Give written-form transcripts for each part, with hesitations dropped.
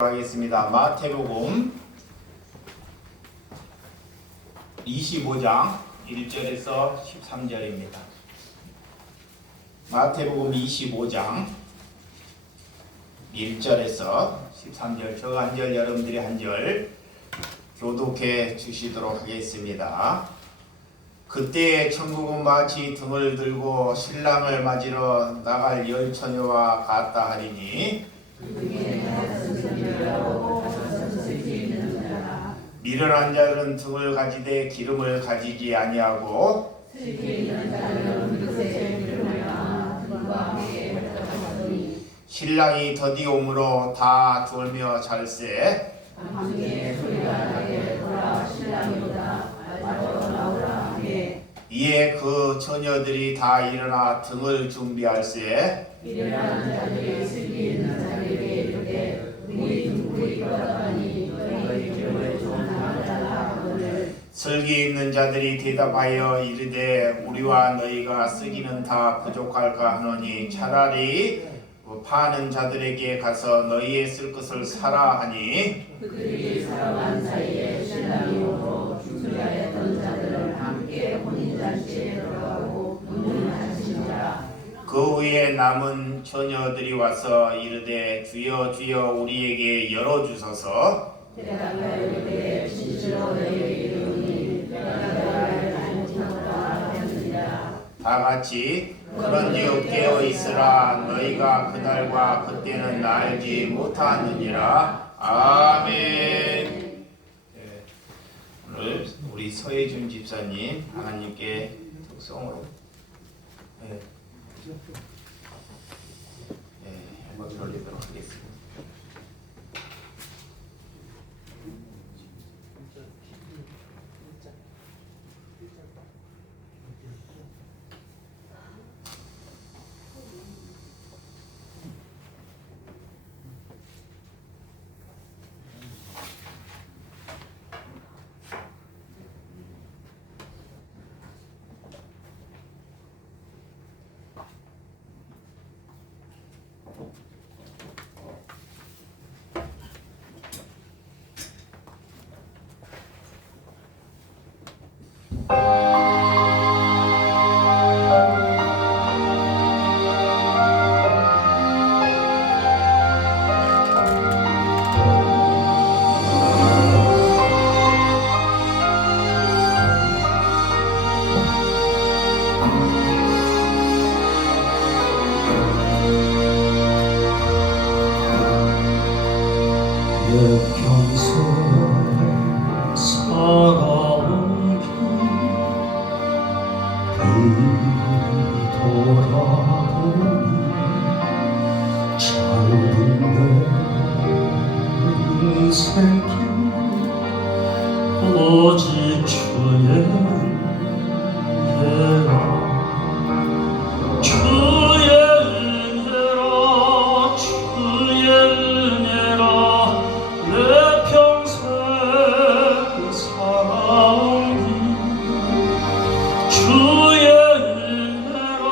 하겠습니다. 마태복음 25장 1절에서 13절입니다. 마태복음 25장 1절에서 13절, 저 한 절 여러분들이 한 절 교독해 주시도록 하겠습니다. 그때 천국은 마치 등을 들고 신랑을 맞으러 나갈 열 처녀와 같다 하리니 미련한 자는 등을 가지되 기름을 가지지 아니하고 신랑이 더디오므로 다 졸며 잘세 이에 그 처녀들이 다 일어나 등을 준비할세 미련한 자들이 슬기 있는 자들에게 이르되 우리 등불이 끓었다니 너희 기름을 좀 달라 하거늘 슬기 있는 자들이 대답하여 이르되 우리와 너희가 쓰기는 다 부족할까 하노니 차라리 파는 자들에게 가서 너희의 쓸 것을 사라 하니 그들이 살아간 사이에 신랑이 오고 준비하였던 자들은 함께 혼인잔치에 들어가고 문을 닫으시니라. 그 후에 남은 처녀들이 와서 이르되 주여 주여 우리에게 열어주소서. 대답하여 이르되 진실로 너희에게 이르노니 내가 알지 못하노라 하였느니라. 다같이 그런즉 깨어 있으라. 너희가 그날과 그때는 알지 못하느니라. 아멘. 네, 오늘 우리 서혜준 집사님 하나님께 특성으로 한번 돌리도록 하겠습니다. 오직 주의 은혜라 주의 은혜라 주의 은혜라 내 평생 살아온 길 주의 은혜라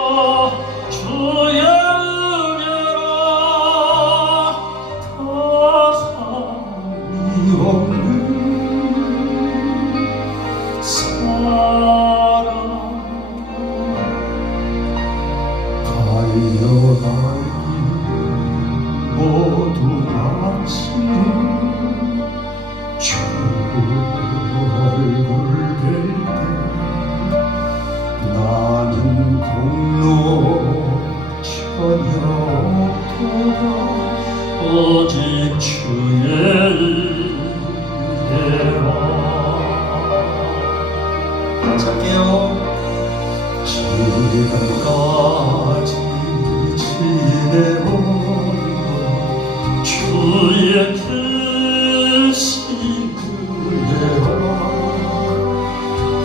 주의 은혜라 타산이 없는 모두 마치는 주 얼굴 뵐 때 나는 공로 전혀 없도다 오직 주의 은혜라 찾게요 지금까지 지내온 주의 크신 은혜와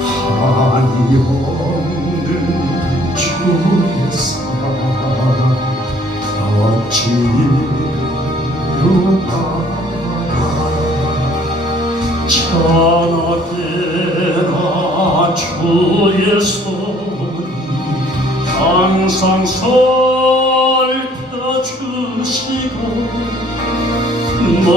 한이 없는 주의 사랑 어찌로가 찬하게나 주의 손이 항상 살펴주시고 너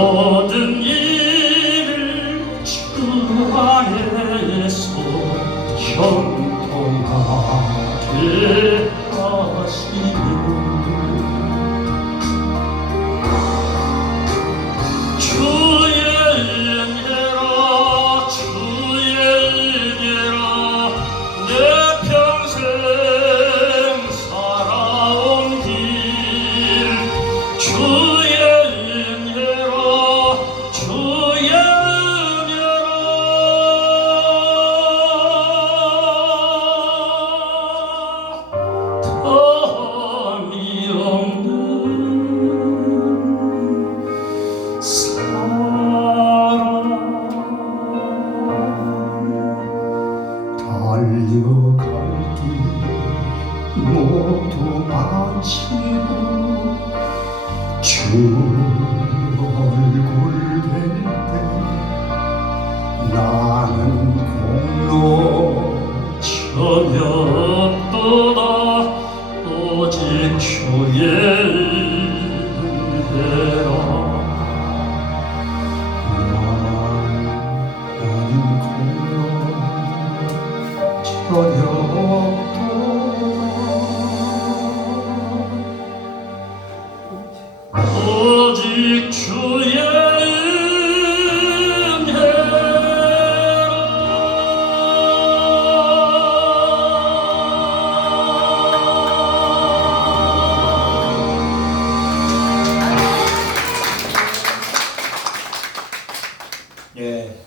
예,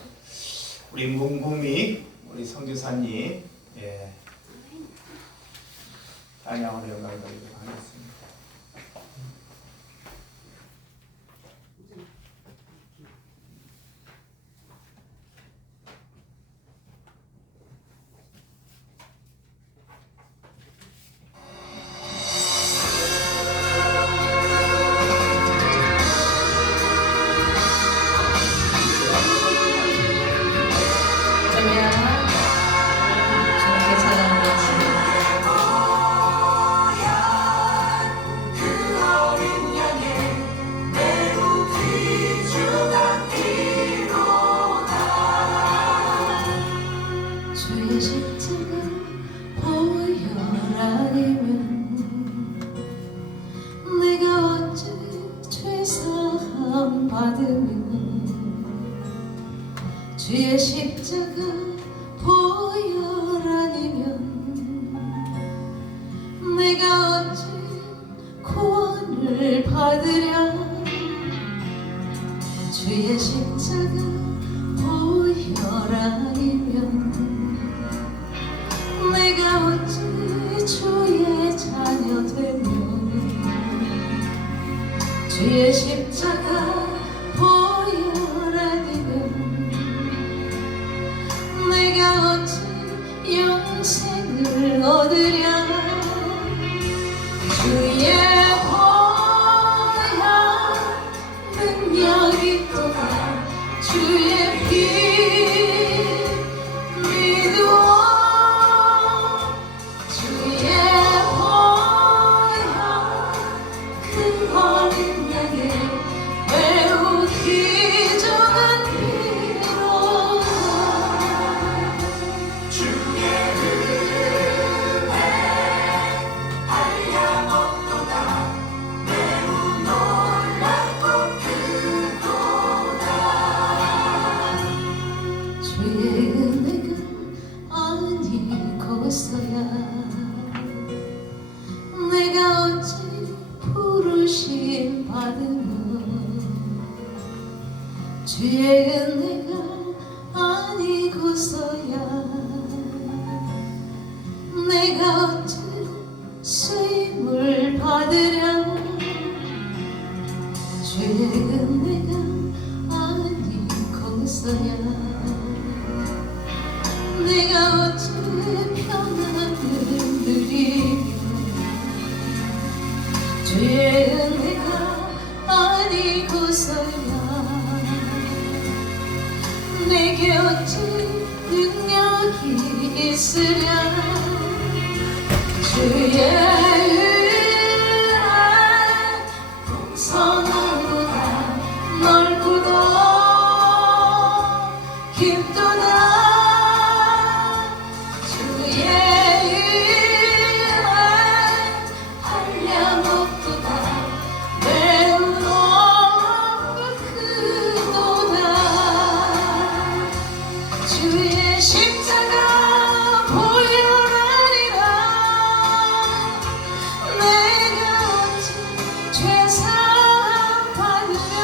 우리 문구미 우리 성교사님 예, 찬양으로 영광 드리도록 하겠습니다. 그러면 주님께 찬양하겠습니다. 주의 십자가 보혈 아니면 내가 어찌 죄사함 받으면 주의 십자가 보혈 아니면 내가 어찌 구원을 받으랴 주의 십자가 보혈 아니면 내가 어찌 주의 자녀 되면 주의 십자가 보혈 아니면 내가 어찌 영생을 얻으랴 주의 보혈 능력이 또다 주의 피 믿어 주의 보혈 큰 어린 양의 매우 귀중한 피로 주의 은혜가 아니고서야 내가 어찌 부르심 받으면 주의 은혜가 아니고서야 내가 어찌 쓰임을 받으랴 주의 은혜가 아니고서야 내가 어찌 평안을 누리며 주의 은혜가 아니고서야 내게 어찌 능력이 있으랴 주의 은혜 풍성하도다 넓고도 깊도다 주의 십자가 보혈 아니라 내가 어찌 죄사함 받으랴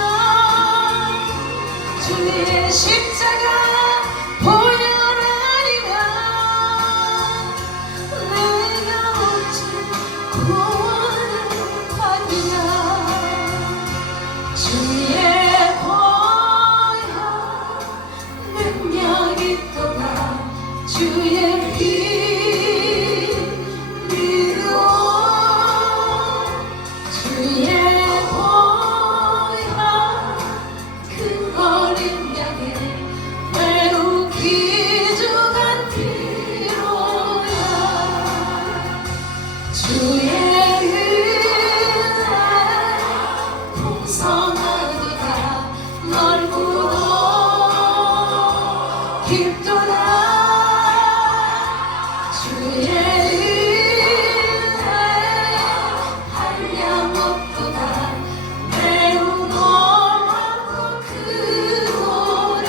주의 십자가 보혈 아니라 내가 어찌 구원을 받으랴 주의 능력이 또다 주의 피 믿어 주의 보혈 큰 어린 양의 매우 귀중한 피로야 주의 은혜 풍성하도다 넓고 깊도다 주의 은혜 한량없도다 매우 넓고 크도다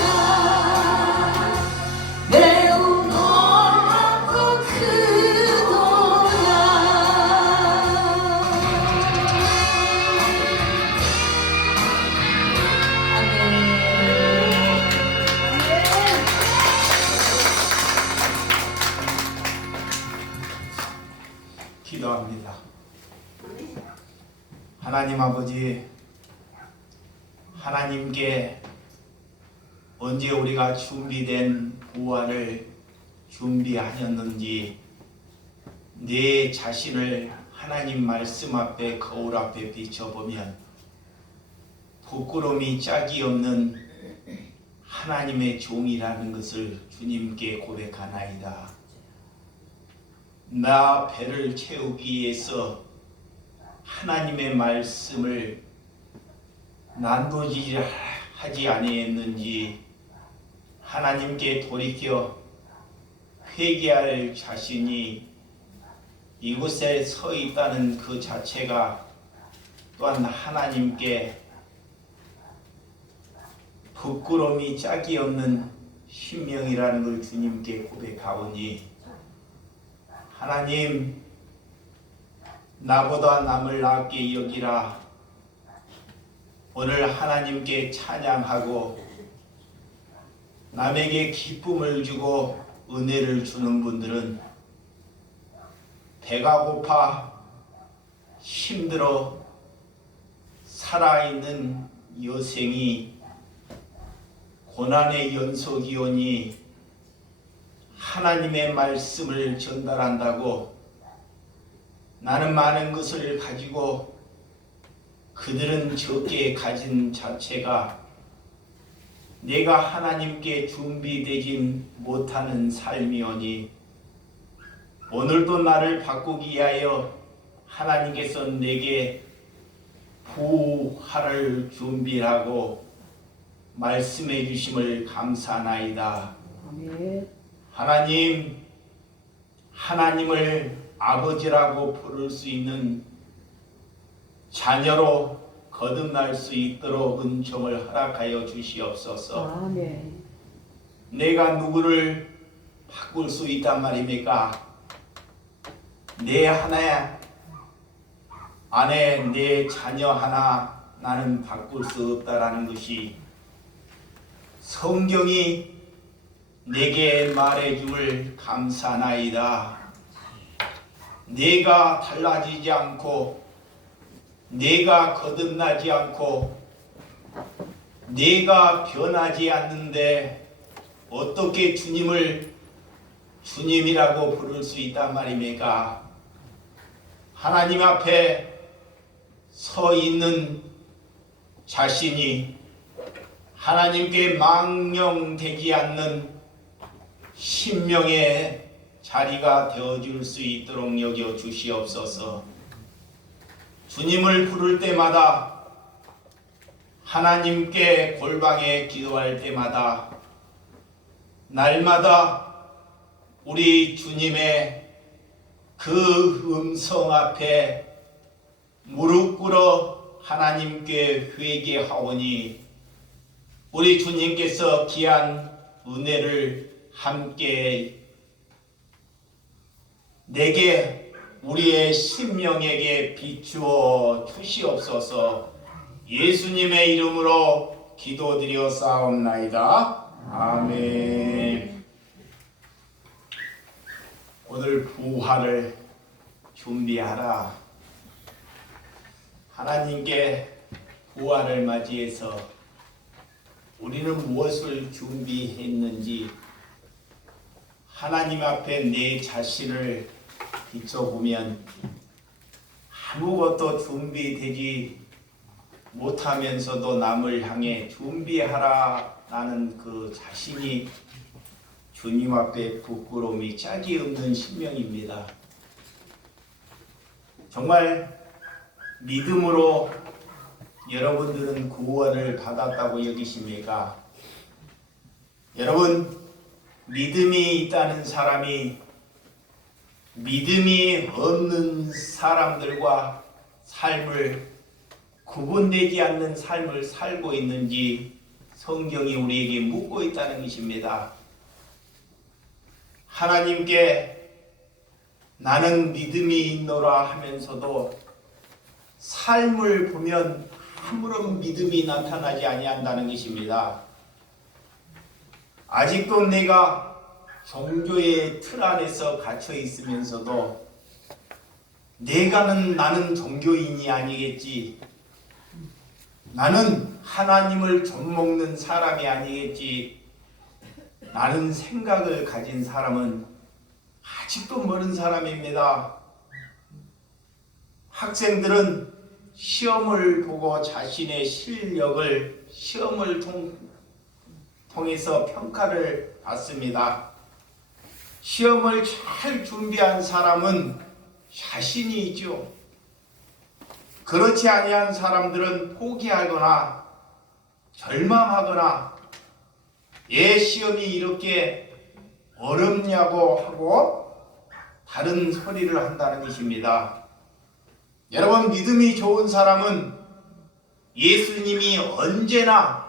하나님 아버지, 하나님께 언제 우리가 준비된 부활을 준비하였는지 내 자신을 하나님 말씀 앞에 거울 앞에 비춰보면 부끄러움이 짝이 없는 하나님의 종이라는 것을 주님께 고백하나이다. 나 배를 채우기 위해서 하나님의 말씀을 난도질하지 아니했는지 하나님께 돌이켜 회개할 자신이 이곳에 서 있다는 그 자체가 또한 하나님께 부끄러움이 짝이 없는 신명이라는 걸 주님께 고백하오니 하나님, 나보다 남을 낫게 여기라. 오늘 하나님께 찬양하고 남에게 기쁨을 주고 은혜를 주는 분들은 배가 고파 힘들어 살아있는 여생이 고난의 연속이오니 하나님의 말씀을 전달한다고 나는 많은 것을 가지고 그들은 적게 가진 자체가 내가 하나님께 준비되진 못하는 삶이오니 오늘도 나를 바꾸기 위하여 하나님께서 내게 부활을 준비하고 말씀해 주심을 감사하나이다. 아멘. 하나님, 하나님을 아버지라고 부를 수 있는 자녀로 거듭날 수 있도록 은총을 허락하여 주시옵소서. 아멘. 내가 누구를 바꿀 수 있단 말입니까? 내 하나 안에 내 자녀 하나 나는 바꿀 수 없다라는 것이 성경이 내게 말해줌을 감사나이다. 내가 달라지지 않고 내가 거듭나지 않고 내가 변하지 않는데 어떻게 주님을 주님이라고 부를 수 있단 말입니까? 하나님 앞에 서 있는 자신이 하나님께 망령되지 않는 신명의 자리가 되어줄 수 있도록 여겨 주시옵소서. 주님을 부를 때마다 하나님께 골방에 기도할 때마다 날마다 우리 주님의 그 음성 앞에 무릎 꿇어 하나님께 회개하오니 우리 주님께서 귀한 은혜를 함께 내게 우리의 심령에게 비추어 주시옵소서. 예수님의 이름으로 기도드려 싸움나이다. 아멘. 오늘 부활을 준비하라. 하나님께 부활을 맞이해서 우리는 무엇을 준비했는지 하나님 앞에 내 자신을 비춰보면 아무것도 준비되지 못하면서도 남을 향해 준비하라 나는 그 자신이 주님 앞에 부끄러움이 짝이 없는 신명입니다. 정말 믿음으로 여러분들은 구원을 받았다고 여기십니까? 여러분, 믿음이 있다는 사람이 믿음이 없는 사람들과 삶을 구분되지 않는 삶을 살고 있는지 성경이 우리에게 묻고 있다는 것입니다. 하나님께 나는 믿음이 있노라 하면서도 삶을 보면 아무런 믿음이 나타나지 아니한다는 것입니다. 아직도 내가 종교의 틀 안에서 갇혀 있으면서도 나는 종교인이 아니겠지. 나는 하나님을 좀먹는 사람이 아니겠지. 나는 생각을 가진 사람은 아직도 멀은 사람입니다. 학생들은 시험을 보고 자신의 실력을 시험을 통해서 평가를 받습니다. 시험을 잘 준비한 사람은 자신이 있죠. 그렇지 아니한 사람들은 포기하거나 절망하거나 시험이 이렇게 어렵냐고 하고 다른 소리를 한다는 것입니다. 여러분, 믿음이 좋은 사람은 예수님이 언제나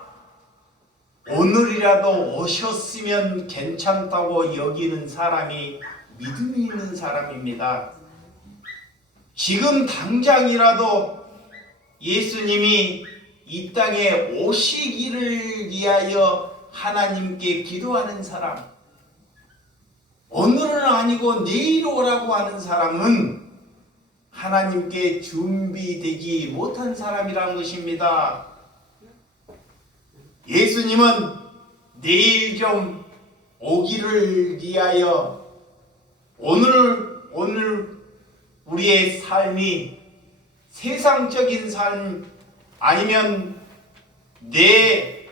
오늘이라도 오셨으면 괜찮다고 여기는 사람이 믿음이 있는 사람입니다. 지금 당장이라도 예수님이 이 땅에 오시기를 위하여 하나님께 기도하는 사람, 오늘은 아니고 내일 오라고 하는 사람은 하나님께 준비되지 못한 사람이라는 것입니다. 예수님은 내일 좀 오기를 위하여 오늘 우리의 삶이 세상적인 삶 아니면 내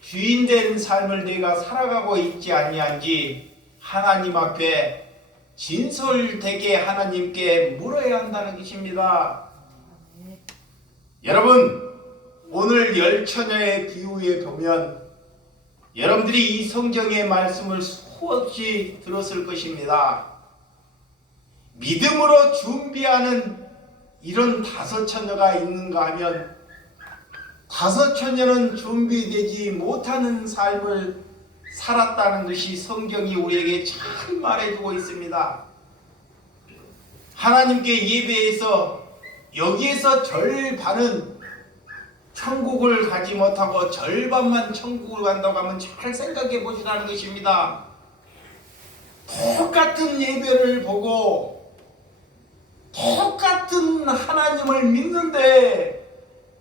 주인된 삶을 내가 살아가고 있지 아니한지 하나님 앞에 진솔되게 하나님께 물어야 한다는 것입니다. 여러분, 오늘 열처녀의 비유에 보면 여러분들이 이 성경의 말씀을 수없이 들었을 것입니다. 믿음으로 준비하는 이런 5 처녀가 있는가 하면 5 처녀는 준비되지 못하는 삶을 살았다는 것이 성경이 우리에게 잘 말해주고 있습니다. 하나님께 예배해서 여기에서 절반은 천국을 가지 못하고 절반만 천국을 간다고 하면 잘 생각해 보시라는 것입니다. 똑같은 예배를 보고 똑같은 하나님을 믿는데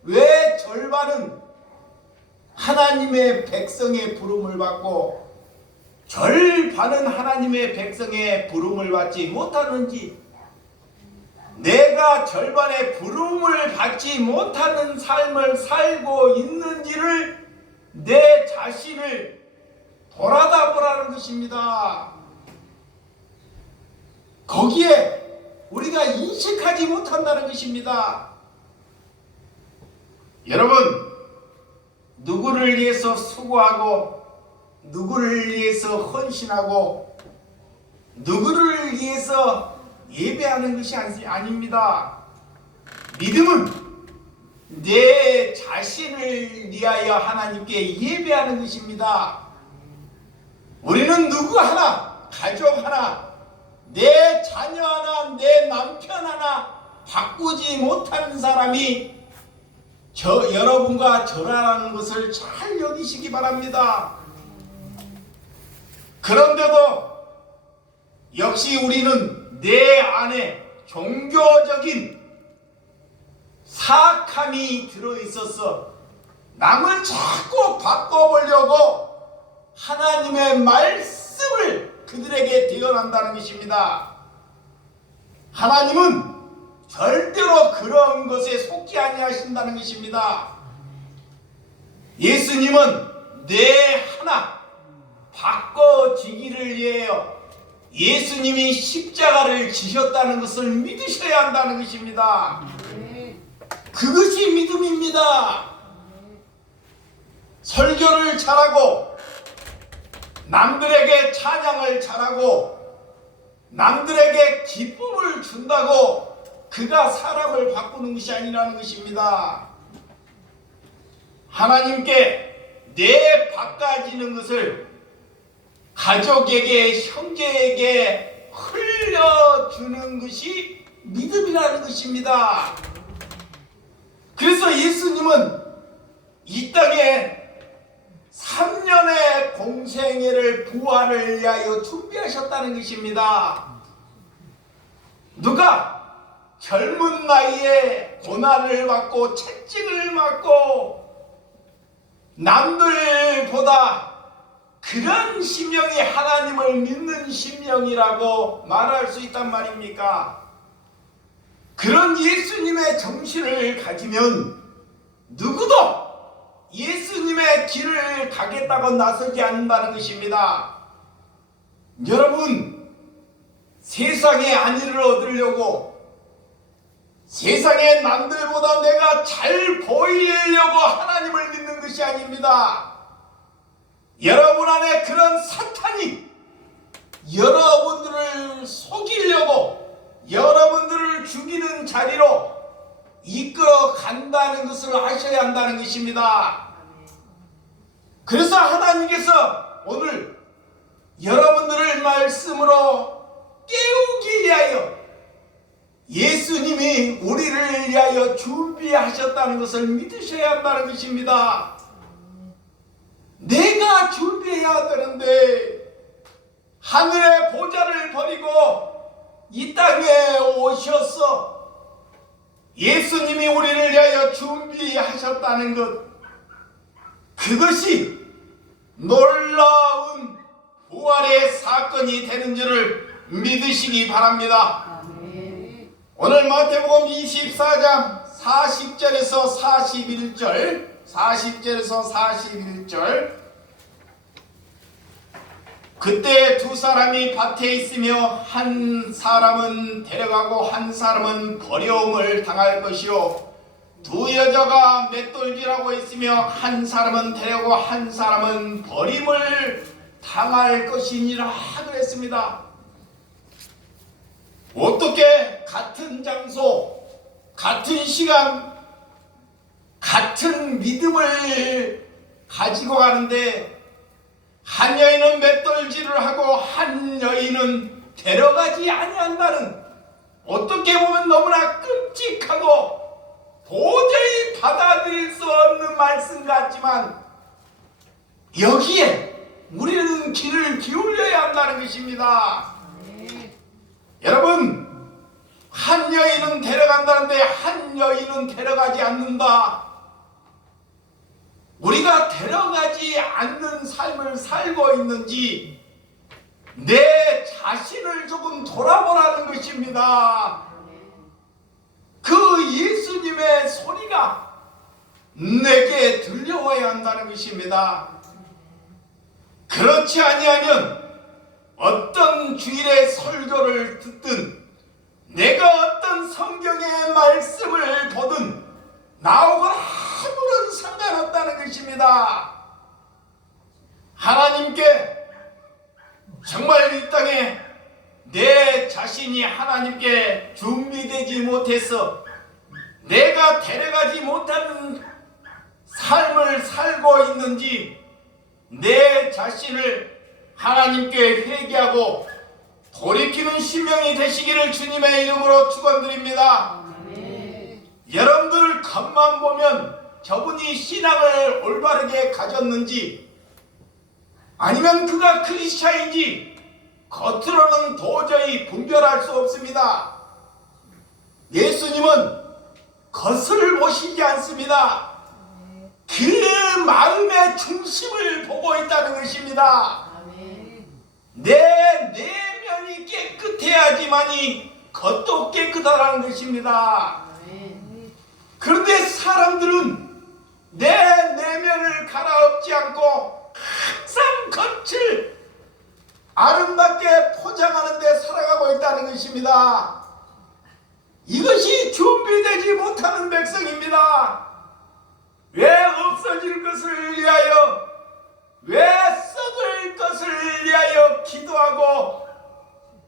왜 절반은 하나님의 백성의 부름을 받고 절반은 하나님의 백성의 부름을 받지 못하는지, 내가 절반의 부름을 받지 못하는 삶을 살고 있는지를 내 자신을 돌아다 보라는 것입니다. 거기에 우리가 인식하지 못한다는 것입니다. 여러분, 누구를 위해서 수고하고 누구를 위해서 헌신하고 누구를 위해서 예배하는 것이 아닙니다. 믿음은 내 자신을 위하여 하나님께 예배하는 것입니다. 우리는 누구 하나, 가족 하나, 내 자녀 하나, 내 남편 하나 바꾸지 못하는 사람이 여러분과 저라는 것을 잘 여기시기 바랍니다. 그런데도 역시 우리는 내 안에 종교적인 사악함이 들어있어서 남을 자꾸 바꿔보려고 하나님의 말씀을 그들에게 대언한다는 것입니다. 하나님은 절대로 그런 것에 속지 아니하신다는 것입니다. 예수님은 내 하나 바꿔지기를 위하여 예수님이 십자가를 지셨다는 것을 믿으셔야 한다는 것입니다. 그것이 믿음입니다. 설교를 잘하고 남들에게 찬양을 잘하고 남들에게 기쁨을 준다고 그가 사람을 바꾸는 것이 아니라는 것입니다. 하나님께 내 바꿔지는 것을 가족에게, 형제에게 흘려주는 것이 믿음이라는 것입니다. 그래서 예수님은 이 땅에 3년의 공생애를 부활을 위하여 준비하셨다는 것입니다. 누가? 젊은 나이에 고난을 받고 채찍을 맞고 남들보다 그런 심령이 하나님을 믿는 심령이라고 말할 수 있단 말입니까? 그런 예수님의 정신을 가지면 누구도 예수님의 길을 가겠다고 나서지 않는다는 것입니다. 여러분, 세상의 안위를 얻으려고 세상의 남들보다 내가 잘 보이려고 하나님을 믿는 것이 아닙니다. 여러분 안에 그런 사탄이 여러분들을 속이려고 여러분들을 죽이는 자리로 이끌어 간다는 것을 아셔야 한다는 것입니다. 그래서 하나님께서 오늘 여러분들을 말씀으로 깨우기 위하여 예수님이 우리를 위하여 준비하셨다는 것을 믿으셔야 한다는 것입니다. 내가 준비해야 되는데 하늘의 보좌를 버리고 이 땅에 오셔서 예수님이 우리를 위하여 준비하셨다는 것, 그것이 놀라운 부활의 사건이 되는 줄을 믿으시기 바랍니다. 오늘 마태복음 24장 40절에서 41절 그때 두 사람이 밭에 있으며 한 사람은 데려가고 한 사람은 버려움을 당할 것이요 두 여자가 맷돌질하고 있으며 한 사람은 데려가고 한 사람은 버림을 당할 것이니라 그랬습니다. 어떻게 같은 장소, 같은 시간, 같은 믿음을 가지고 가는데 한 여인은 맷돌질을 하고 한 여인은 데려가지 아니한다는, 어떻게 보면 너무나 끔찍하고 도저히 받아들일 수 없는 말씀 같지만 여기에 우리는 귀를 기울여야 한다는 것입니다. 여러분, 한 여인은 데려간다는데 한 여인은 데려가지 않는다. 우리가 데려가지 않는 삶을 살고 있는지 내 자신을 조금 돌아보라는 것입니다. 그 예수님의 소리가 내게 들려와야 한다는 것입니다. 그렇지 아니하면 어떤 주일의 설교를 듣든 내가 어떤 성경의 말씀을 보든 나하고는 아무런 상관없다는 것입니다. 하나님께 정말 이 땅에 내 자신이 하나님께 준비되지 못해서 내가 데려가지 못하는 삶을 살고 있는지 내 자신을 하나님께 회개하고 돌이키는 심령이 되시기를 주님의 이름으로 축원드립니다. 여러분들 겉만 보면 저분이 신앙을 올바르게 가졌는지 아니면 그가 크리스찬인지 겉으로는 도저히 분별할 수 없습니다. 예수님은 겉을 보시지 않습니다. 그 마음의 중심을 보고 있다는 것입니다. 내 내면이 깨끗해야지만이 겉도 깨끗하다는 것입니다. 그런데 사람들은 내 내면을 갈아엎지 않고 항상 겉을 아름답게 포장하는 데 살아가고 있다는 것입니다. 이것이 준비되지 못하는 백성입니다. 왜 없어질 것을 위하여, 왜 썩을 것을 위하여 기도하고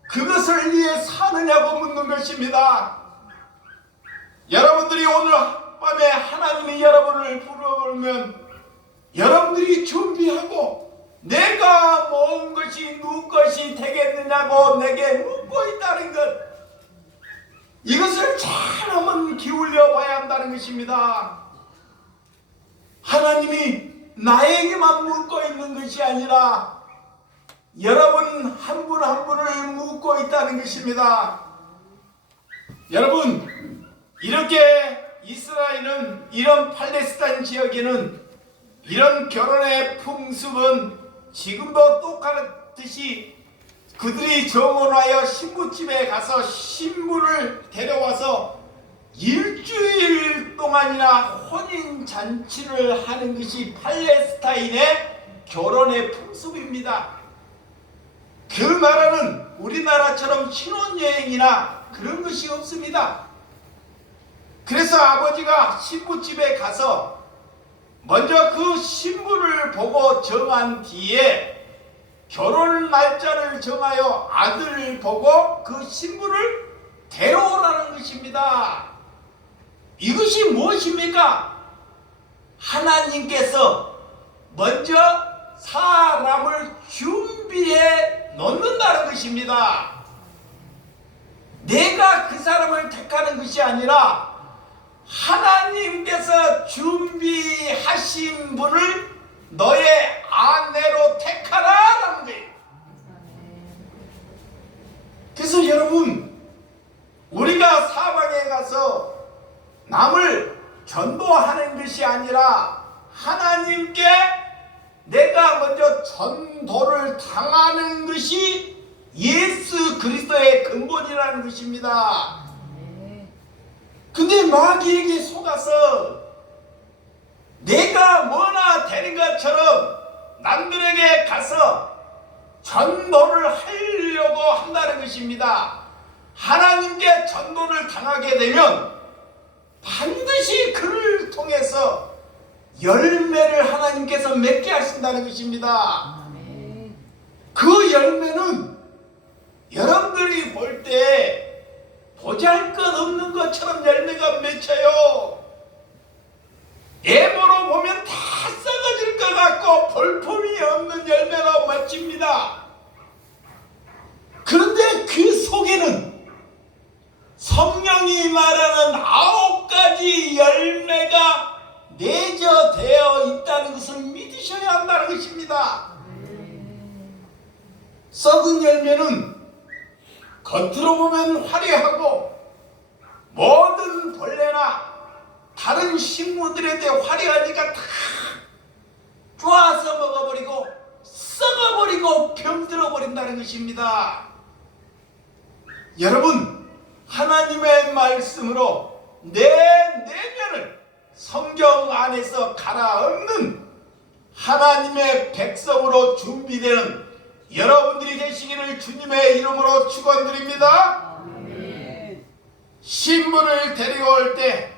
그것을 위해 사느냐고 묻는 것입니다. 여러분들이 오늘 밤에 하나님이 여러분을 부르면 여러분들이 준비하고 내가 모은 것이 누구 것이 되겠느냐고 내게 묻고 있다는 것, 이것을 잘 한번 기울여 봐야 한다는 것입니다. 하나님이 나에게만 묻고 있는 것이 아니라 여러분 한 분 한 분을 묻고 있다는 것입니다. 여러분, 이렇게 이스라엘은 이런 팔레스타인 지역에는 이런 결혼의 풍습은 지금도 똑같듯이 그들이 정원하여 신부집에 가서 신부를 데려와서 일주일 동안이나 혼인잔치를 하는 것이 팔레스타인의 결혼의 풍습입니다. 그 나라는 우리나라처럼 신혼여행이나 그런 것이 없습니다. 그래서 아버지가 신부집에 가서 먼저 그 신부를 보고 정한 뒤에 결혼 날짜를 정하여 아들을 보고 그 신부를 데려오라는 것입니다. 이것이 무엇입니까? 하나님께서 먼저 사람을 준비해 놓는다는 것입니다. 내가 그 사람을 택하는 것이 아니라 하나님께서 준비하신 분을 너의 아내로 택하라라는 거예요. 그래서 여러분, 우리가 사방에 가서 남을 전도하는 것이 아니라 하나님께 내가 먼저 전도를 당하는 것이 예수 그리스도의 근본이라는 것입니다. 근데 마귀에게 속아서 내가 뭐나 되는 것처럼 남들에게 가서 전도를 하려고 한다는 것입니다. 하나님께 전도를 당하게 되면 반드시 그를 통해서 열매를 하나님께서 맺게 하신다는 것입니다. 그 열매는 여러분들이 볼 때 보잘것없는 것처럼 열매가 맺혀요. 예보로 보면 다 썩어질 것 같고 볼품이 없는 열매로 맺힙니다. 그런데 그 속에는 성령이 말하는 9가지 열매가 내재되어 있다는 것을 믿으셔야 한다는 것입니다. 썩은 열매는 겉으로 보면 화려하고 모든 벌레나 다른 식물들에 대해 화려하니까 다 쪼아서 먹어버리고 썩어버리고 병들어버린다는 것입니다. 여러분, 하나님의 말씀으로 내 내면을 성경 안에서 갈아엎는 하나님의 백성으로 준비되는 여러분들이 되시기를 주님의 이름으로 축원드립니다. 신부를 데려올 때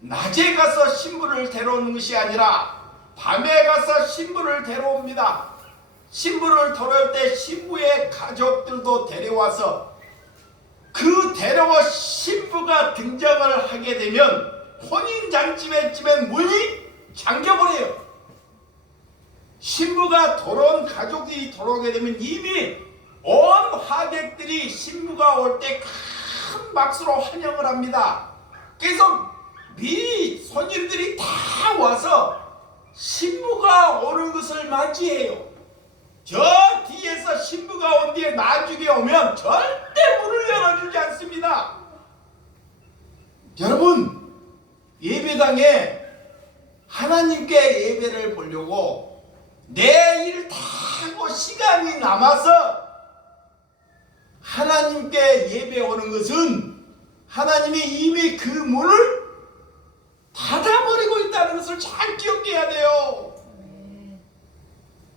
낮에 가서 신부를 데려오는 것이 아니라 밤에 가서 신부를 데려옵니다. 신부를 데려올 때 신부의 가족들도 데려와서 그 데려온 신부가 등장을 하게 되면 혼인잔치집에 문이 잠겨버려요. 신부가 돌아온 가족이 돌아오게 되면 이미 온 하객들이 신부가 올 때 큰 박수로 환영을 합니다. 그래서 미리 손님들이 다 와서 신부가 오는 것을 맞이해요. 저 뒤에서 신부가 온 뒤에 나중에 오면 절대 문을 열어주지 않습니다. 여러분, 예배당에 하나님께 예배를 보려고 내 일을 다 하고 시간이 남아서 하나님께 예배 오는 것은 하나님이 이미 그 문을 닫아버리고 있다는 것을 잘 기억해야 돼요.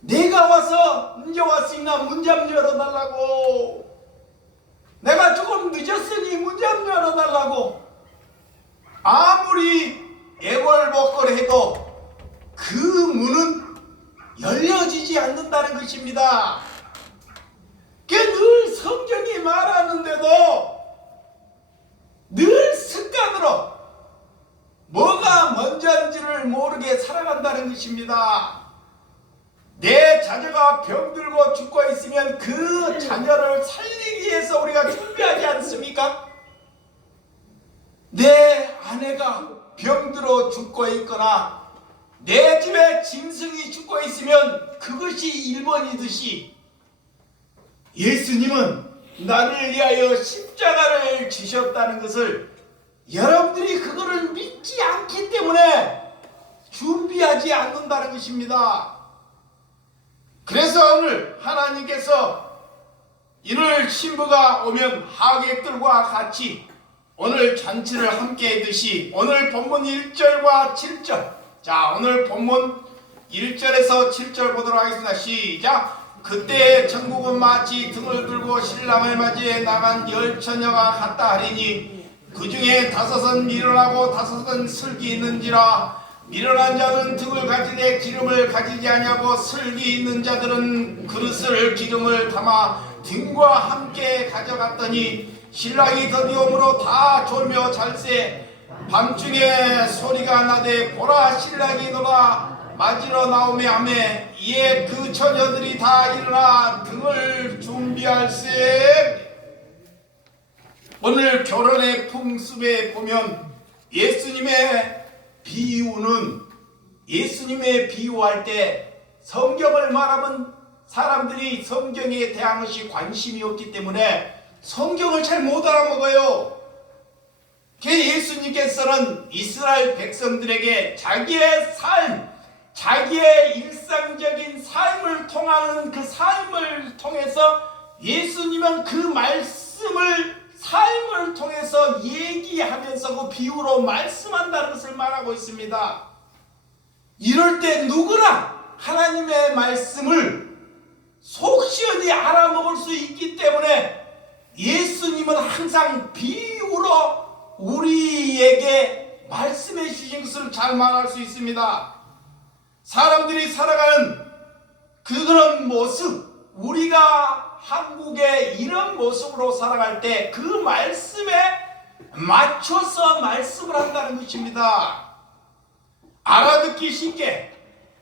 내가 와서 언제 왔으니까 문 좀 열어달라고, 내가 조금 늦었으니 문 좀 열어달라고 아무리 애걸복걸해도 그 문은 열려지지 않는다는 것입니다. 늘 성경이 말하는데도 늘 습관으로 뭐가 먼저인지를 모르게 살아간다는 것입니다. 내 자녀가 병들고 죽고 있으면 그 자녀를 살리기 위해서 우리가 준비하지 않습니까? 내 아내가 병들어 죽고 있거나 내 집에 짐승이 죽고 있으면 그것이 1번이듯이 예수님은 나를 위하여 십자가를 지셨다는 것을 여러분들이 그거를 믿지 않기 때문에 준비하지 않는다는 것입니다. 그래서 오늘 하나님께서 이를 신부가 오면 하객들과 같이 오늘 잔치를 함께 하듯이 오늘 본문 1절과 7절, 자 오늘 본문 1절에서 7절 보도록 하겠습니다. 시작. 그때 천국은 마치 등을 들고 신랑을 맞이해 나간 10처녀가 같다 하리니 그 중에 5은 미련하고 5은 슬기 있는지라. 미련한 자는 등을 가지되 기름을 가지지 아니하고 슬기 있는 자들은 그릇을 기름을 담아 등과 함께 가져갔더니 신랑이 더디옴으로 다 졸며 잘세. 밤중에 소리가 나되 보라 신랑이 너가 맞으러 나오매 하매 이에 그 처녀들이 다 일어나 등을 준비할세. 오늘 결혼의 풍습에 보면 예수님의 비유할 때 성경을 말하면 사람들이 성경에 대한 것이 관심이 없기 때문에 성경을 잘 못 알아먹어요. 예수님께서는 이스라엘 백성들에게 자기의 삶, 자기의 일상적인 삶을 통하는 그 삶을 통해서 예수님은 그 말씀을 삶을 통해서 얘기하면서 그 비유로 말씀한다는 것을 말하고 있습니다. 이럴 때 누구나 하나님의 말씀을 속 시원히 알아먹을 수 있기 때문에 예수님은 항상 비유로 우리에게 말씀해 주신 것을 잘 말할 수 있습니다. 사람들이 살아가는 그런 모습, 우리가 한국의 이런 모습으로 살아갈 때 그 말씀에 맞춰서 말씀을 한다는 것입니다. 알아듣기 쉽게,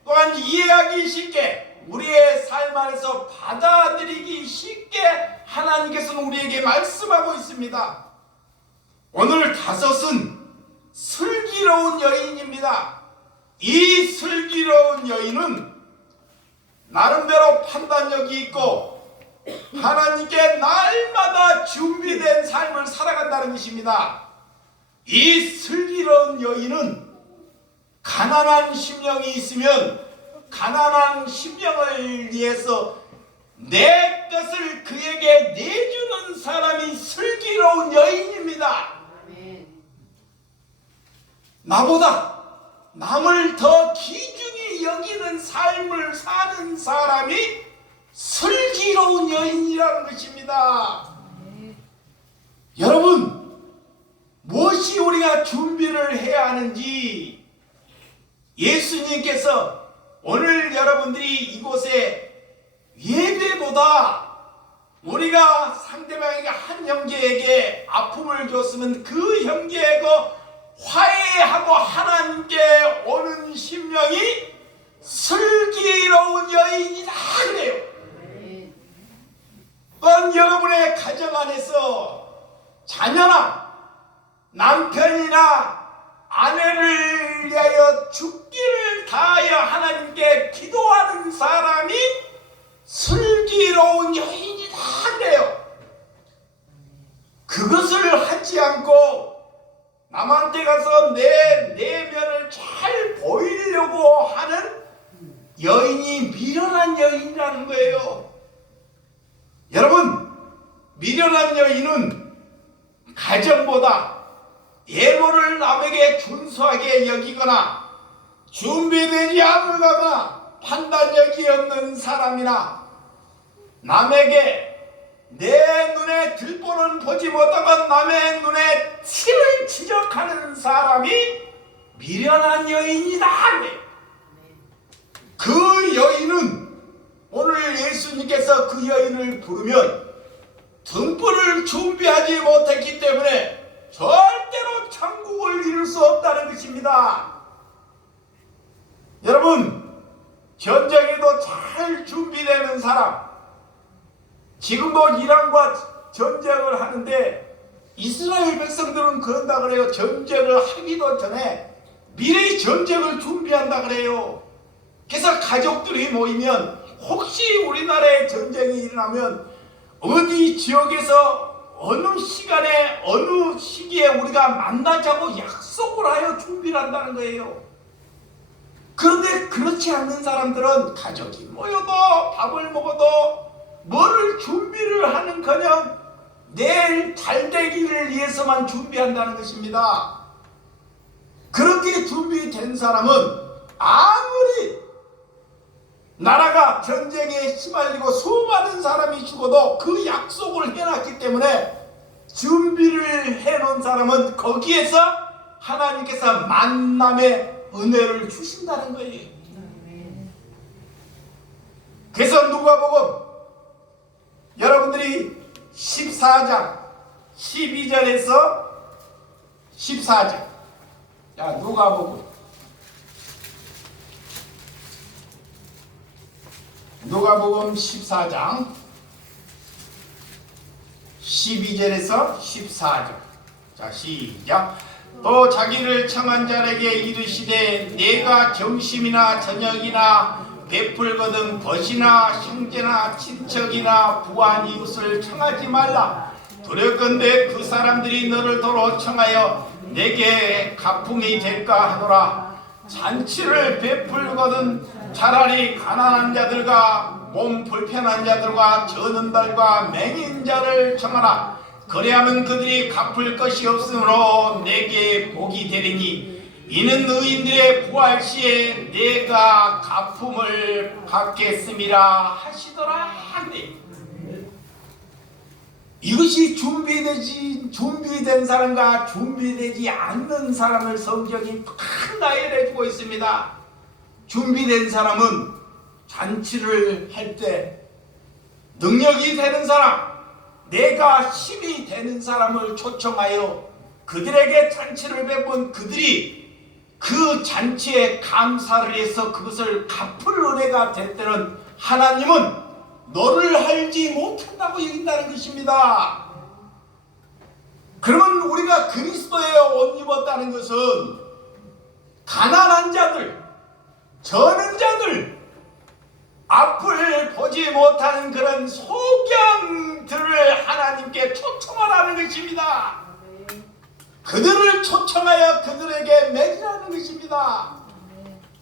또한 이해하기 쉽게, 우리의 삶 안에서 받아들이기 쉽게 하나님께서는 우리에게 말씀하고 있습니다. 오늘 5은 슬기로운 여인입니다. 이 슬기로운 여인은 나름대로 판단력이 있고 하나님께 날마다 준비된 삶을 살아간다는 것입니다. 이 슬기로운 여인은 가난한 심령이 있으면 가난한 심령을 위해서 내 것을 그에게 내주는 사람이 슬기로운 여인입니다. 나보다 남을 더 귀중히 여기는 삶을 사는 사람이 슬기로운 여인이라는 것입니다. 여러분, 무엇이 우리가 준비를 해야 하는지 예수님께서 오늘 여러분들이 이곳에 예배보다 우리가 상대방에게 한 형제에게 아픔을 줬으면 그 형제에게 화해하고 하나님께 오는 심령이 슬기로운 여인이다 그래요. 또한 여러분의 가정 안에서 자녀나 남편이나 아내를 위하여 죽기를 다하여 하나님께 기도하는 사람이 슬기로운 여인이다 그래요. 그것을 하지 않고 남한테 가서 내 내면을 잘 보이려고 하는 여인이 미련한 여인이라는 거예요. 여러분, 미련한 여인은 가정보다 예물을 남에게 준수하게 여기거나 준비되지 않으거나 판단력이 없는 사람이나 남에게 내 눈에 들보는 보지 못하고 남의 눈에 티를 지적하는 사람이 미련한 여인이다. 그 여인은 오늘 예수님께서 그 여인을 부르면 등불을 준비하지 못했기 때문에 절대로 천국을 이룰 수 없다는 것입니다. 여러분, 전쟁에도 잘 준비되는 사람, 지금도 이란과 전쟁을 하는데 이스라엘 백성들은 그런다 그래요. 전쟁을 하기도 전에 미리 전쟁을 준비한다 그래요. 그래서 가족들이 모이면 혹시 우리나라에 전쟁이 일어나면 어디 지역에서 어느 시간에 어느 시기에 우리가 만나자고 약속을 하여 준비를 한다는 거예요. 그런데 그렇지 않는 사람들은 가족이 모여도 밥을 먹어도 뭐를 준비를 하는커녕 내일 잘 되기를 위해서만 준비한다는 것입니다. 그렇게 준비된 사람은 아무리 나라가 전쟁에 시달리고 수많은 사람이 죽어도 그 약속을 해놨기 때문에 준비를 해놓은 사람은 거기에서 하나님께서 만남의 은혜를 주신다는 거예요. 그래서 누가복음 여러분들이 14장 12절에서 14절, 자 누가복음 14장 12절에서 14절. 자 시작. 또 자기를 청한 자에게 이르시되 내가 점심이나 저녁이나 베풀거든 벗이나 형제나 친척이나 부한 이웃을 청하지 말라. 두렵건대 그 사람들이 너를 도로 청하여 내게 가품이 될까 하노라. 잔치를 베풀거든 차라리 가난한 자들과 몸 불편한 자들과 저는달과 맹인 자를 청하라. 그래야면 그들이 갚을 것이 없으므로 내게 복이 되리니 이는 의인들의 부활 시에 내가 갚음을 받겠음이라 하시더라 하네. 이것이 준비된 사람과 준비되지 않는 사람을 성경이 큰 나열해 주고 있습니다. 준비된 사람은 잔치를 할 때 능력이 되는 사람, 내가 힘이 되는 사람을 초청하여 그들에게 잔치를 베푼 그들이 그 잔치에 감사를 해서 그것을 갚을 은혜가 될 때는 하나님은 너를 알지 못한다고 여긴다는 것입니다. 그러면 우리가 그리스도에 옷 입었다는 것은 가난한 자들, 저는 자들, 앞을 보지 못하는 그런 소경들을 하나님께 초청하라는 것입니다. 그들을 초청하여 그들에게 먹이라는 것입니다.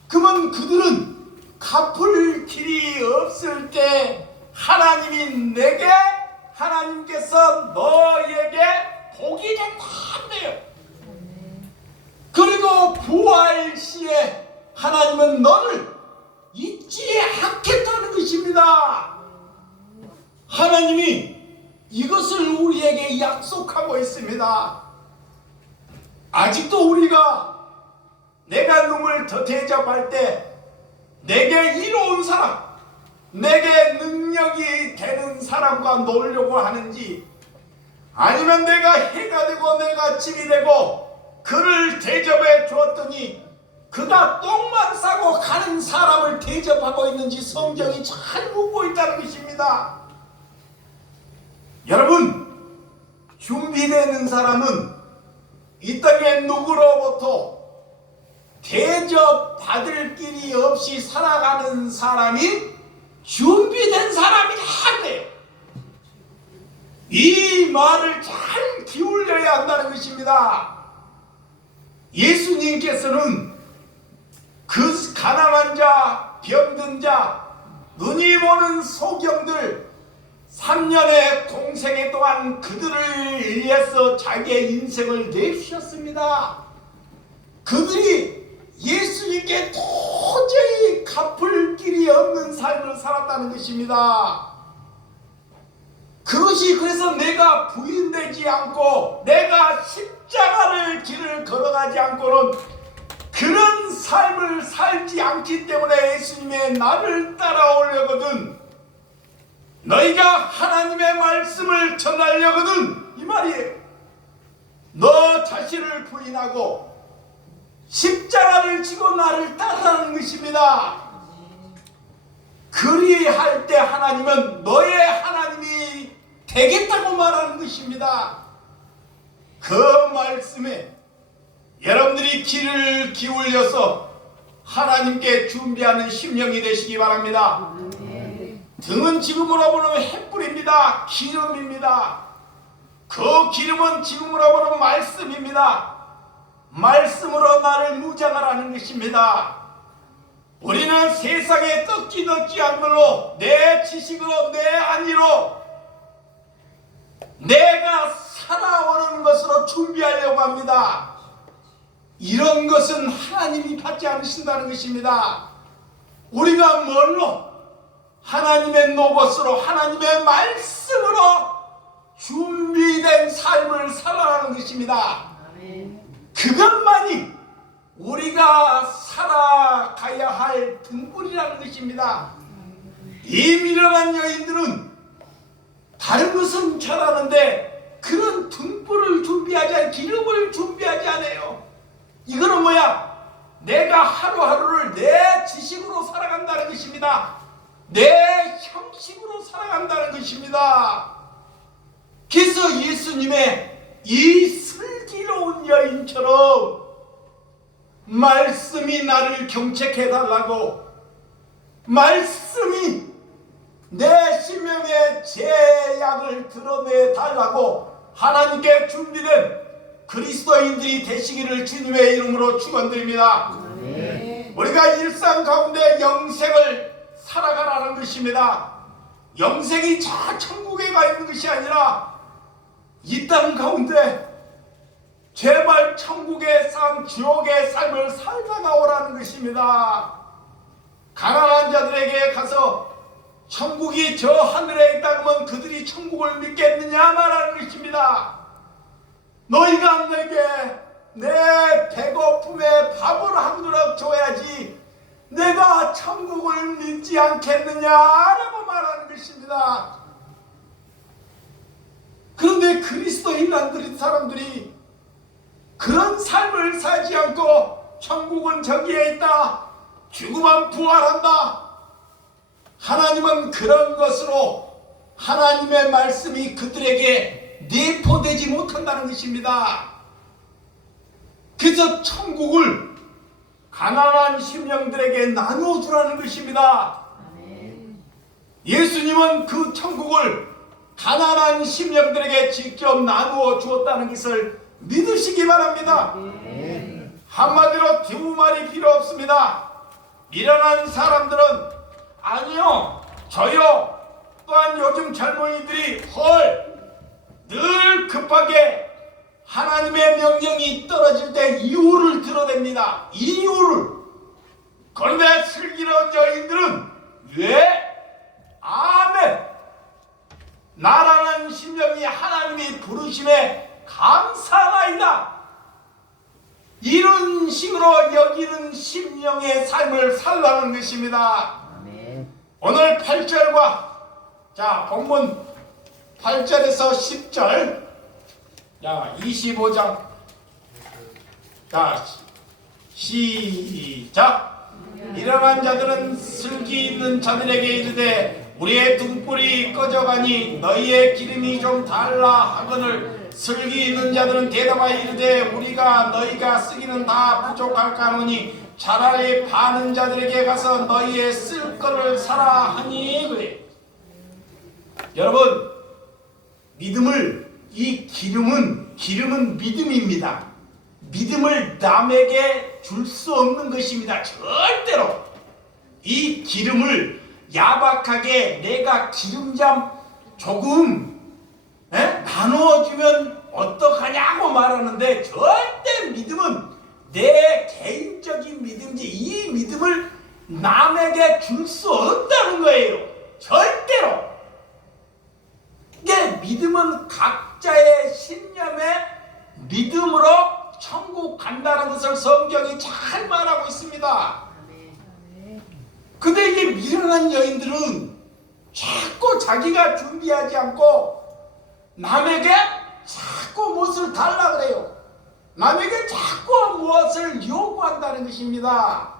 그러면 그들은 갚을 길이 없을 때 하나님이 내게, 하나님께서 너에게 복이 된다네요. 그리고 부활 시에 하나님은 너를 잊지 않겠다는 것입니다. 하나님이 이것을 우리에게 약속하고 있습니다. 아직도 우리가 내가 누굴 더 대접할 때 내게 이로운 사람, 내게 능력이 되는 사람과 놀려고 하는지, 아니면 내가 해가 되고 내가 짐이 되고 그를 대접해 주었더니 그가 똥만 싸고 가는 사람을 대접하고 있는지 성경이 잘 묻고 있다는 것입니다. 여러분, 준비되는 사람은 이 땅에 누구로부터 대접받을 길이 없이 살아가는 사람이 준비된 사람이다. 이 말을 잘 기울여야 한다는 것입니다. 예수님께서는 그 가난한 자, 병든 자, 눈이 보는 소경들 3년의 공생애 동안 그들을 위해서 자기의 인생을 내주셨습니다. 그들이 예수님께 도저히 갚을 길이 없는 삶을 살았다는 것입니다. 그것이 그래서 내가 부인되지 않고 내가 십자가를 길을 걸어가지 않고는 그런 삶을 살지 않기 때문에 예수님의 나를 따라오려거든, 너희가 하나님의 말씀을 전하려거든, 이 말이에요. 너 자신을 부인하고 십자가를 지고 나를 따르라는 것입니다. 그리할 때 하나님은 너의 하나님이 되겠다고 말하는 것입니다. 그 말씀에 여러분들이 귀를 기울여서 하나님께 준비하는 심령이 되시기 바랍니다. 등은 지금으로 보면 햇불입니다. 기름입니다. 그 기름은 지금으로 보는 말씀입니다. 말씀으로 나를 무장하라는 것입니다. 우리는 세상에 떡지덕지 한 걸로, 내 지식으로, 내 안위로 내가 살아오는 것으로 준비하려고 합니다. 이런 것은 하나님이 받지 않으신다는 것입니다. 우리가 뭘로? 하나님의 노것으로, 하나님의 말씀으로 준비된 삶을 살아가는 것입니다. 그것만이 우리가 살아가야 할 등불이라는 것입니다. 이 미련한 여인들은 다른 것은 잘하는데 그런 등불을 준비하지 않아요. 기름을 준비하지 않아요. 이거는 뭐야? 내가 하루하루를 내 지식으로 살아간다는 것입니다. 내 형식으로 살아간다는 것입니다. 그래서 예수님의 이 슬기로운 여인처럼 말씀이 나를 경책해달라고, 말씀이 내 심령의 죄악을 드러내달라고 하나님께 준비된 그리스도인들이 되시기를 주님의 이름으로 축원드립니다. 우리가 일상 가운데 영생을 살아가라는 것입니다. 영생이 저 천국에 가 있는 것이 아니라 이 땅 가운데 제발 천국의 삶, 지옥의 삶을 살아나오라는 것입니다. 가난한 자들에게 가서 천국이 저 하늘에 있다면 그들이 천국을 믿겠느냐 말하는 것입니다. 너희가 내게 내 배고픔에 밥을 한 그릇 줘야지 내가 천국을 믿지 않겠느냐라고 말하는 것입니다. 그런데 그리스도인들 사람들이 그런 삶을 살지 않고 천국은 저기에 있다, 죽으면 부활한다, 하나님은 그런 것으로 하나님의 말씀이 그들에게 내포되지 못한다는 것입니다. 그래서 천국을 가난한 심령들에게 나누어주라는 것입니다. 예수님은 그 천국을 가난한 심령들에게 직접 나누어 주었다는 것을 믿으시기 바랍니다. 한마디로 뒷말이 필요 없습니다. 미련한 사람들은 아니요, 저요, 또한 요즘 젊은이들이 늘 급하게 하나님의 명령이 떨어질 때 이유를 드러냅니다. 이유를. 그런데 슬기로운 여인들은 왜? 아멘. 나라는 심령이 하나님이 부르심에 감사하나이다. 이런 식으로 여기는 심령의 삶을 살라는 것입니다. 오늘 8절과 본문 8절에서 10절, 25장, 시작. 미련한 자들은 슬기 있는 자들에게 이르되 우리의 등불이 꺼져가니 너희의 기름이 좀 달라 하거늘 슬기 있는 자들은 대답하여 이르되 우리가 너희가 쓰기는 다 부족할까노니 차라리 파는 자들에게 가서 너희의 쓸 거를 사라 하니 그래. 여러분, 믿음을, 이 기름은 믿음입니다. 믿음을 남에게 줄 수 없는 것입니다. 절대로. 이 기름을 야박하게 내가 기름잠 조금 나누어주면 어떡하냐고 말하는데, 절대 믿음은 내 개인적인 믿음이지 이 믿음을 남에게 줄 수 없다는 거예요. 절대로. 이게 믿음은 각자의 신념의 믿음으로 천국 간다는 것을 성경이 잘 말하고 있습니다. 근데 이게 미련한 여인들은 자꾸 자기가 준비하지 않고 남에게 자꾸 무엇을 달라 그래요. 남에게 자꾸 무엇을 요구한다는 것입니다.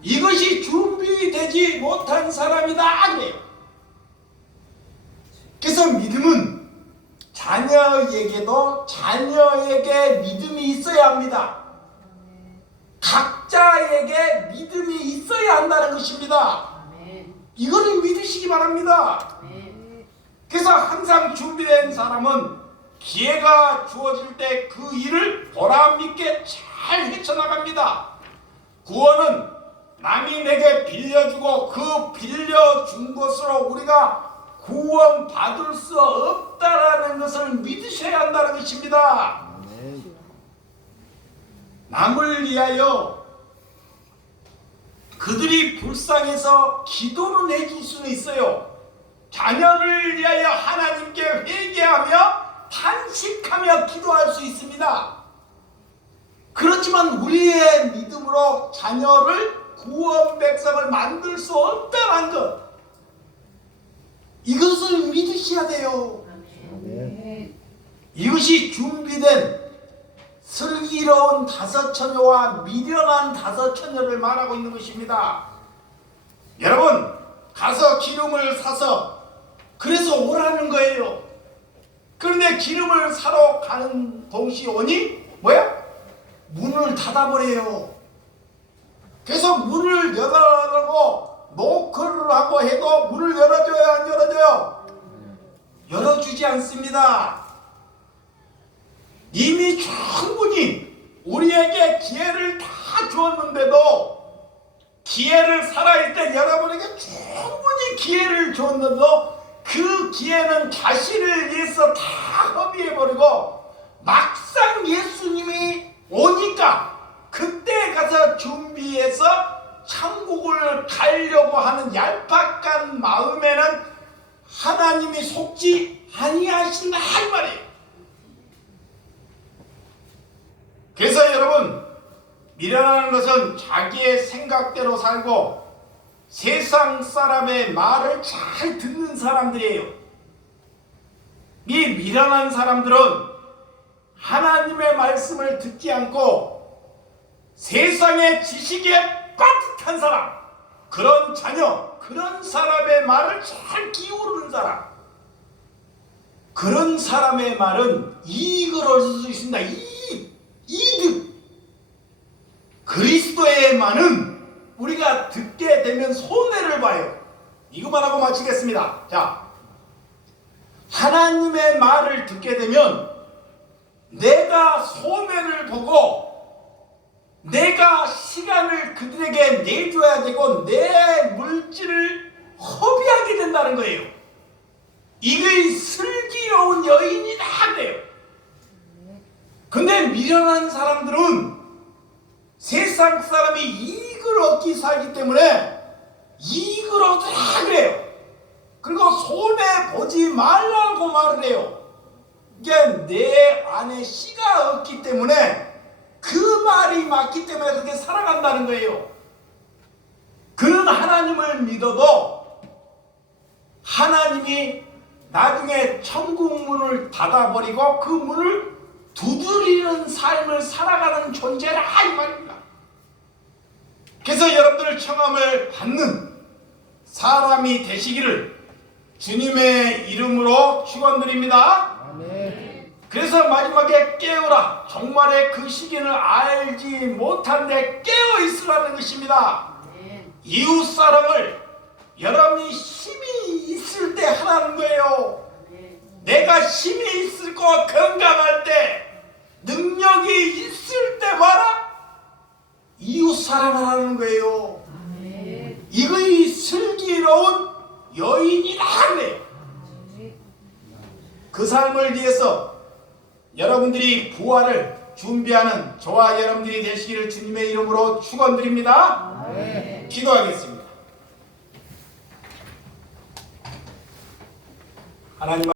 이것이 준비되지 못한 사람이다 그래요. 그래서 믿음은 자녀에게도 자녀에게 믿음이 있어야 합니다. 각자에게 믿음이 있어야 한다는 것입니다. 이거를 믿으시기 바랍니다. 그래서 항상 준비된 사람은 기회가 주어질 때 그 일을 보람있게 잘 헤쳐나갑니다. 구원은 남이 내게 빌려주고 그 빌려준 것으로 우리가 구원받을 수 없다라는 것을 믿으셔야 한다는 것입니다. 남을 위하여 그들이 불쌍해서 기도는 해줄 수는 있어요. 자녀를 위하여 하나님께 회개하며 탄식하며 기도할 수 있습니다. 그렇지만 우리의 믿음으로 자녀를 구원 백성을 만들 수 없다는 것, 이것을 믿으셔야 돼요. 이것이 준비된 슬기로운 다섯 처녀와 미련한 다섯 처녀를 말하고 있는 것입니다. 여러분, 가서 기름을 사서 그래서 오라는 거예요. 그런데 기름을 사러 가는 동시에 오니 뭐야? 문을 닫아버려요. 그래서 문을 열어라고 노크를 하고 해도 문을 열어줘요, 안 열어줘요? 열어주지 않습니다. 이미 충분히 우리에게 기회를 다 주었는데도, 기회를 살아있을 때 여러분에게 충분히 기회를 줬는데도 그 기회는 자신을 위해서 다 허비해버리고 막상 예수님이 오니까 그때 가서 준비해서 천국을 가려고 하는 얄팍한 마음에는 하나님이 속지 아니하신다 이 말이에요. 그래서 여러분, 미련하는 것은 자기의 생각대로 살고 세상 사람의 말을 잘 듣는 사람들이에요. 이 미련한 사람들은 하나님의 말씀을 듣지 않고 세상의 지식에 빠듯한 사람, 그런 자녀, 그런 사람의 말을 잘 기울이는 사람, 그런 사람의 말은 이익을 얻을 수 있습니다. 이득. 그리스도의 말은 우리가 듣게 되면 손해를 봐요. 이거만 하고 마치겠습니다. 자, 하나님의 말을 듣게 되면 내가 손해를 보고 내가 시간을 그들에게 내줘야 되고 내 물질을 허비하게 된다는 거예요. 이게 슬기로운 여인이다 그래요. 근데 미련한 사람들은 세상 사람이 이익을 얻기 살기 때문에 이익을 얻으라 그래요. 그리고 손해보지 말라고 말을 해요. 이게 내 안에 씨가 없기 때문에 그 말이 맞기 때문에 그렇게 살아간다는 거예요. 그는 하나님을 믿어도 하나님이 나중에 천국 문을 닫아버리고 그 문을 두드리는 삶을 살아가는 존재라 이 말입니다. 그래서 여러분들 청함을 받는 사람이 되시기를 주님의 이름으로 축원드립니다. 그래서 마지막에 깨어라. 종말의 그 시기를 알지 못한데 깨어 있으라는 것입니다. 이웃사랑을 여러분이 힘이 있을 때 하라는 거예요. 내가 힘이 있을 거 건강할 때 능력이 있을 때 봐라. 이웃사랑을 하는 거예요. 이거이 슬기로운 여인이라 그래요. 그 삶을 위해서 여러분들이 부활을 준비하는 저와 여러분들이 되시기를 주님의 이름으로 축원드립니다. 기도하겠습니다. 하나님